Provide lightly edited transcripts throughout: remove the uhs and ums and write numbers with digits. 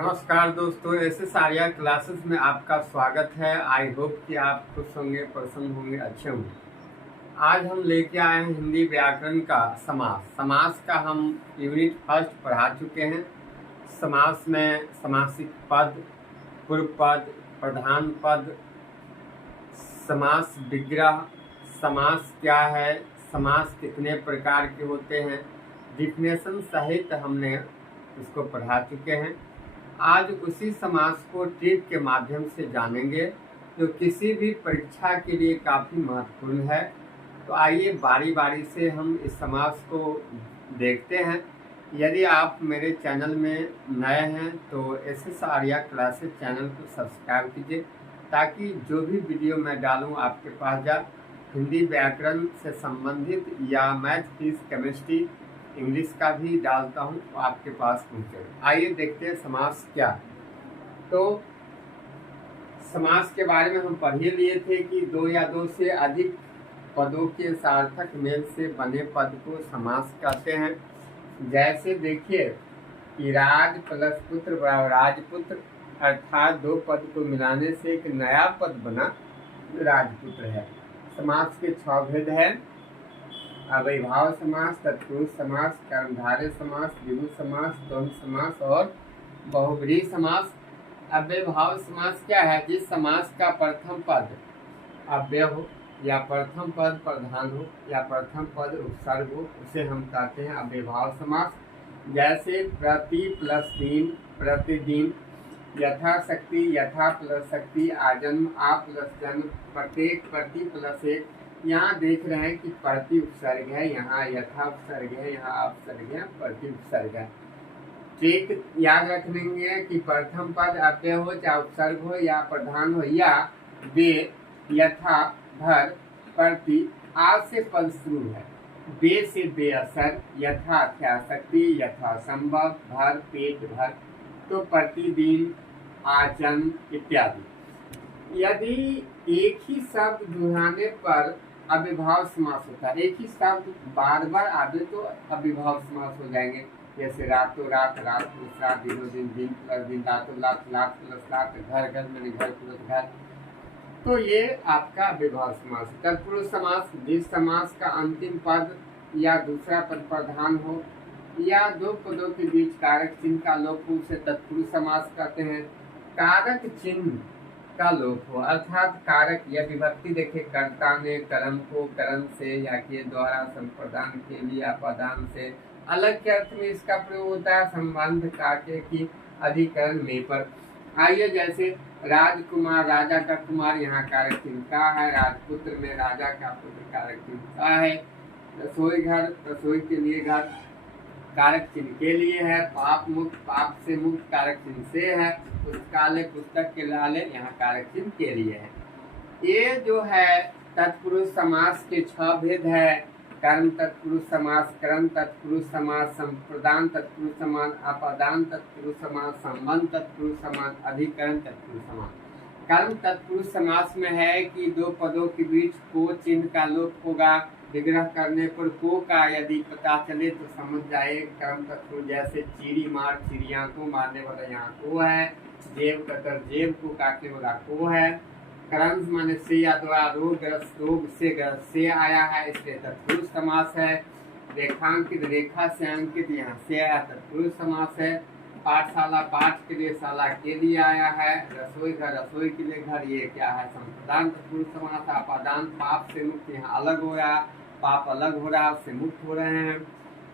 नमस्कार दोस्तों, SS Arya classes में आपका स्वागत है। आई होप कि आप खुश होंगे, प्रसन्न होंगे, अच्छे होंगे। आज हम लेके आए हैं हिंदी व्याकरण का समास। समास का हम यूनिट फर्स्ट पढ़ा चुके हैं। समास में समासिक पद, पूर्व पद, प्रधान पद, समास विग्रह, समास क्या है, समास कितने प्रकार के होते हैं, डिफिनेशन सहित हमने इसको पढ़ा चुके हैं। आज उसी समास को ट्रिक के माध्यम से जानेंगे जो किसी भी परीक्षा के लिए काफ़ी महत्वपूर्ण है। तो आइए बारी बारी से हम इस समास को देखते हैं। यदि आप मेरे चैनल में नए हैं तो एसएस आर्या क्लासेस चैनल को सब्सक्राइब कीजिए ताकि जो भी वीडियो मैं डालूं आपके पास जाए। हिंदी व्याकरण से संबंधित या मैथ, फिजिक्स, केमिस्ट्री, इंग्लिश का भी डालता हूँ तो आपके पास पहुँचेगा। आइए देखते हैं समास क्या है। तो समास के बारे में हम पढ़ ही लिए थे कि दो या दो से अधिक पदों के सार्थक मेल से बने पद को समास कहते हैं। जैसे देखिए कि राज प्लस पुत्र बराबर राजपुत्र, अर्थात दो पद को मिलाने से एक नया पद बना राजपुत्र है। समास के 6 भेद है: अव्ययभाव समास, तत्पुरुष समास, कर्मधारय समास, द्विगु समास, द्वंद्व समास और बहुब्रीहि समास। अव्ययभाव समास क्या है? जिस समास का प्रथम पद अव्यय हो या प्रथम पद प्रधान हो या प्रथम पद उपसर्ग हो उसे हम कहते हैं अव्ययभाव समास। जैसे प्रति प्लस दिन, प्रतिदिन, यथाशक्ति, यथा प्लस शक्ति, आजन्म, आ प्लस जन्म, प्रत्येक, प्रति प्लस एक। यहाँ देख रहे हैं कि प्रति उपसर्ग है, यहाँ यथा उपसर्ग है, यहाँ उपसर्ग है, प्रति उपसर्ग है। ठीक याद रख लेंगे कि प्रथम पद अव्यय हो, चाहे उपसर्ग हो या प्रधान हो, या बे, यथा, भर, प्रति, आज से पद शुरू है। बे से बेअसर, यथा अथ्याशक्ति, यथा संभव, भर पेट भर, तो प्रतिदिन, आजन्म इत्यादि। यदि एक ही शब्द दोहराने पर अव्ययभाव समास होता है, एक ही शब्द बार बार आवे तो अव्ययभाव समास हो जाएंगे। जैसे रातों रात, रात प्लस रात, दिनों दिन, दिन प्लस दिन, रातों रात, रात प्लस रात, घर घर मैंने घर प्लस घर, तो ये आपका अव्ययभाव समास है। तत्पुरुष समास, जिस समास का अंतिम पद या दूसरा पद प्रधान हो या दो पदों के बीच कारक चिन्ह का लोप हो उसे तत्पुरुष समास कहते हैं। कारक चिन्ह का लोप हो, अर्थात कारक या विभक्ति देखे कर्ता ने कर्म को कर्म से या के द्वारा संप्रदान के लिए अपादान से अलग के अर्थ में इसका प्रयोग होता है संबंध काके की अधिकरण में पर। आइए जैसे राजकुमार, राजा का कुमार यहाँ कारक चिन्ह का है, राजपुत्र में राजा का पुत्र कारक चिन्ह का है। रसोई घर, रसोई के लिए घर कारक चिन्ह के लिए है। पाप मुक्त, पाप से मुक्त कारक चिन्ह से है। पुस्तकालय, पुस्तक के लाले यहाँ कारक चिन्ह के लिए है। ये जो है तत्पुरुष समास के 6 भेद है: कर्म तत्पुरुष समास, कर्म तत्पुरुष समास, संप्रदान तत्पुरुष समास, अपादान तत्पुरुष समास, संबंध तत्पुरुष समास, अधिकरण तत्पुरुष समास। कर्म तत्पुरुष समास में है कि दो पदों के बीच को चिन्ह का लोप होगा। विग्रह करने पर को का यदि पता चले तो समझ जाए कर्म तत्पुरुष। जैसे चीरी मार, चिड़िया को मारने वाला यहाँ को है। जेब कतर, जेब को काटने वाला को है। क्रंस माने से या द्वारा रोग ग्रस्त, रोग से ग्रस्त से आया है, इसलिए तत्पुरुष समास है। रेखांकित, रेखा से अंकित, यहाँ से आया, तत्पुरुष समास है। पाठशाला, पाठ के लिए, शाला के लिए आया है। रसोई घर, रसोई के लिए घर, ये क्या है? संप्रदान तत्पुरुष समास। अपादान, पाप से मुक्त, यहाँ अलग हो रहा, पाप अलग हो रहा, उससे मुक्त हो रहे हैं।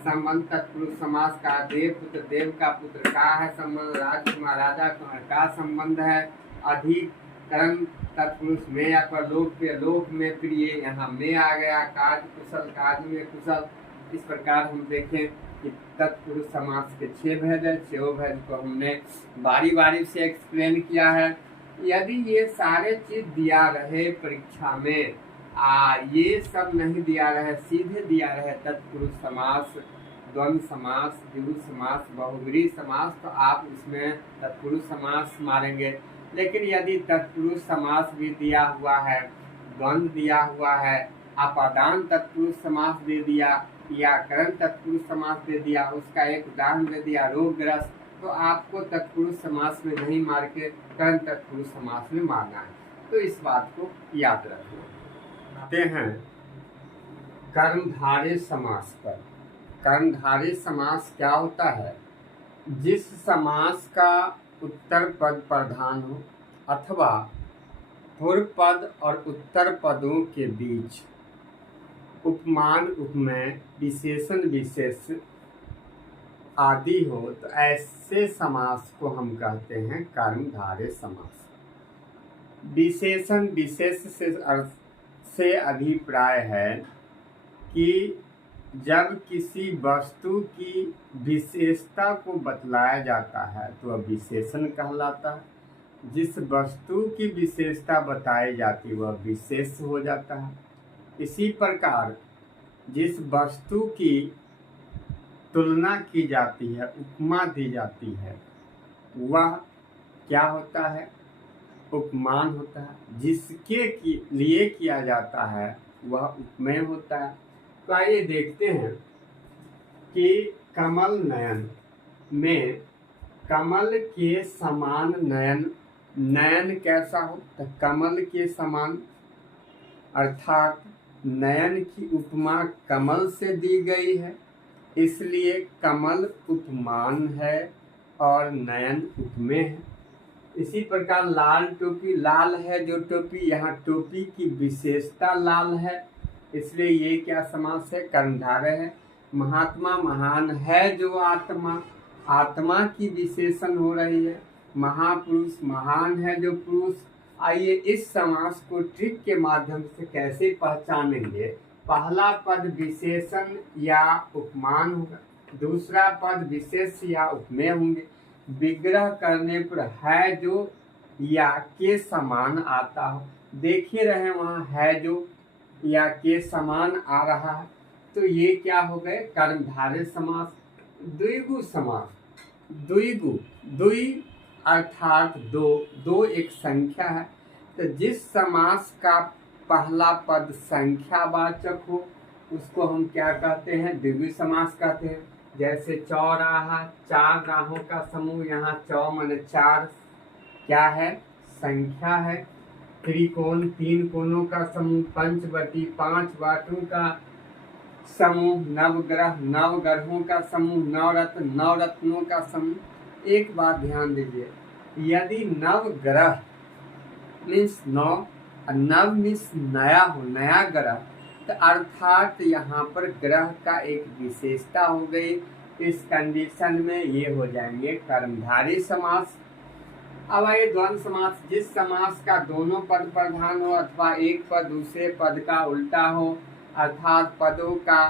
संबंध तत्पुरुष समास का देव पुत्र, देव का पुत्र का है संबंध, राजकुमार राजा का संबंध है। अधिकरण तत्पुरुष में या परलोक पे, लोक में प्रिय, यहाँ में आ गया। कार्य कुशल, कार्य में कुशल। इस प्रकार हम देखें कि तत्पुरुष समास के 6 भेद है। 6 भेद को हमने बारी बारी से एक्सप्लेन किया है। यदि ये सारे चीज दिया रहे परीक्षा में, ये सब नहीं दिया रहे, सीधे दिया रहे तत्पुरुष समास, द्वंद्व समास, द्विगु समास, बहुब्रीहि समास, तो आप इसमें तत्पुरुष समास मारेंगे। लेकिन यदि तत्पुरुष समास भी दिया हुआ है, द्वंद्व दिया हुआ है, अपादान तत्पुरुष समास दे दिया या करण तत्पुरुष समास दे दिया, उसका एक उदाहरण दे दिया रोगग्रस्त, तो आपको तत्पुरुष समास में नहीं मार के कर्म तत्पुरुष समास में मारना है। तो इस बात को याद रखना। आते हैं कर्मधारय समास पर। कर्मधारय समास क्या होता है? जिस समास का उत्तर पद प्रधान हो अथवा पूर्व पद और उत्तर पदों के बीच उपमान उपमेय विशेषण विशेष आदि हो, तो ऐसे समास को हम कहते हैं कर्मधारय समास। विशेषण विशेष से अभिप्राय है कि जब किसी वस्तु की विशेषता को बतलाया जाता है तो वह विशेषण कहलाता है। जिस वस्तु की विशेषता बताई जाती वह विशेष हो जाता है। इसी प्रकार जिस वस्तु की तुलना की जाती है, उपमा दी जाती है, वह क्या होता है? उपमान होता है। जिसके लिए किया जाता है वह उपमेय होता है। तो आइए देखते हैं कि कमल नयन में कमल के समान नयन, नयन कैसा हो? तो कमल के समान, अर्थात नयन की उपमा कमल से दी गई है, इसलिए कमल उपमान है और नयन उपमेय है। इसी प्रकार लाल टोपी, लाल है जो टोपी, यहाँ टोपी की विशेषता लाल है, इसलिए ये क्या समास है? कर्मधारय है। महात्मा, महान है जो आत्मा, आत्मा की विशेषण हो रही है। महापुरुष, महान है जो पुरुष। आइए इस समास को ट्रिक के माध्यम से कैसे पहचानेंगे? पहला पद विशेषण या उपमान होगा, दूसरा पद विशेष या उपमेय होंगे। विग्रह करने पर है जो या के समान आता हो। देखिए रहे वहाँ है जो या के समान आ रहा है, तो ये क्या हो गए? कर्मधारय समास। द्विगु समास, द्विगु, द्वि अर्थात दो, दो एक संख्या है। तो जिस समास का पहला पद संख्यावाचक हो उसको हम क्या कहते हैं? द्विगु समास कहते हैं। जैसे चौराहा, चार राहों का समूह, यहाँ चौ माने चार क्या है? संख्या है। त्रिकोण, तीन कोणों का समूह। पंचवटी, पांच बाटों का समूह। नवग्रह, नव ग्रहों का समूह। नवरत्न, नवरत्नों का समूह। एक बात ध्यान दीजिए, यदि नवग्रह मीन्स नौ, नव मीन्स नया हो, नया ग्रह, तो अर्थात यहाँ पर ग्रह का एक विशेषता हो गई। इस कंडीशन में ये हो जाएंगे कर्मधारय समास। अब आइए द्वंद्व समास। जिस समास का दोनों पद प्रधान हो अथवा एक पद दूसरे पद का उल्टा हो, अर्थात पदों का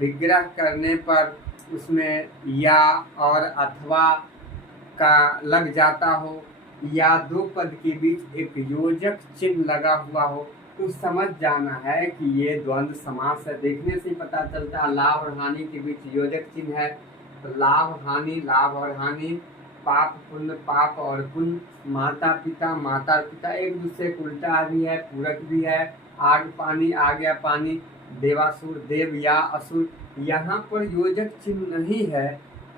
विग्रह करने पर उसमें या और अथवा का लग जाता हो, या दो पद के बीच एक योजक चिन्ह लगा हुआ हो, तो समझ जाना है कि ये द्वंद्व समास है। देखने से ही पता चलता है। लाभ और हानि के बीच योजक चिन्ह है, तो लाभ हानि, लाभ और हानि, पाप पुण्य, पाप और पुण्य, माता पिता, माता पिता, एक दूसरे को उल्टा भी है, पूरक भी है। आग पानी, आ गया पानी, देवासुर, देव या असुर। यहाँ पर योजक चिन्ह नहीं है,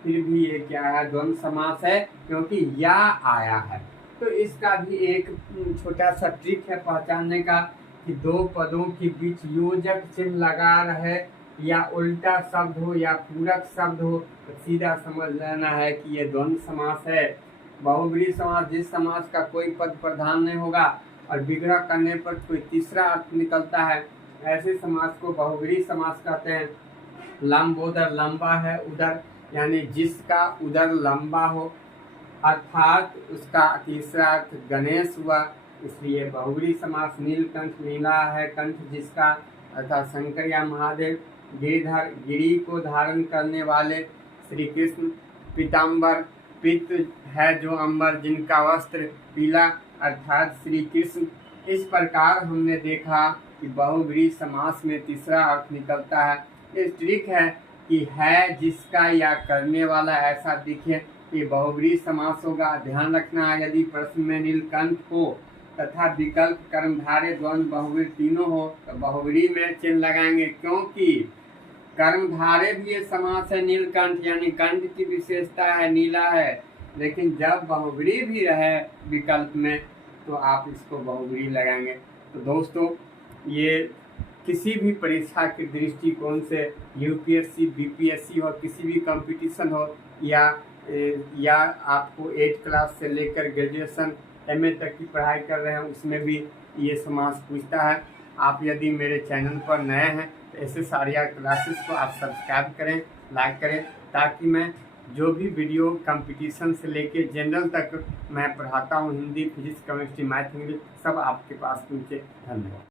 फिर भी ये क्या है? द्वंद्व समास है, क्योंकि या आया है। तो इसका भी एक छोटा सा ट्रिक है पहचानने का कि दो पदों के बीच योजक चिन्ह लगा रहे, या उल्टा शब्द हो या पूरक शब्द हो, तो सीधा समझ लेना है कि ये द्वंद्व समास है। बहुब्रीहि समास, जिस समास का कोई पद प्रधान नहीं होगा और विग्रह करने पर कोई तीसरा अर्थ निकलता है, ऐसे समास को बहुब्रीहि समास कहते हैं। लंबोदर, लंबा है उदर, यानी जिसका उदर लंबा हो, अर्थात उसका तीसरा अर्थ गणेश हुआ, इसलिए बहुब्रीहि समास। नीलकंठ, नीला है कंठ जिसका, अर्थात शंकर या महादेव। गिरिधर, गिरी को धारण करने वाले श्री कृष्ण। पीताम्बर, पित्त है जो अंबर जिनका वस्त्र पीला, अर्थात श्री कृष्ण। इस प्रकार हमने देखा कि बहुब्रीहि समास में तीसरा अर्थ निकलता है। ये ट्रिक है कि है जिसका या करने वाला ऐसा दिखे, ये बहुब्रीहि समास होगा। ध्यान रखना, यदि प्रश्न में नीलकंठ हो तथा विकल्प कर्मधारय द्वंद्व बहुब्रीहि तीनों हो तो बहुब्रीहि में चिन्ह लगाएंगे, क्योंकि कर्मधारय भी ये समास है। नीलकंठ यानी कंठ की विशेषता है, नीला है, लेकिन जब बहुब्री भी रहे विकल्प में तो आप इसको बहुब्री लगाएंगे। तो दोस्तों ये किसी भी परीक्षा के दृष्टिकोण से यूपीएससी, बीपीएससी हो, किसी भी कंपटीशन हो, या आपको 8 क्लास से लेकर ग्रेजुएशन एमए तक की पढ़ाई कर रहे हैं, उसमें भी ये समास पूछता है। आप यदि मेरे चैनल पर नए हैं तो ऐसे सारी क्लासेस को आप सब्सक्राइब करें, लाइक करें, ताकि मैं जो भी वीडियो कंपटीशन से लेके जनरल तक मैं पढ़ाता हूँ, Hindi, physics, chemistry, math, English, सब आपके पास पहुँचे। धन्यवाद।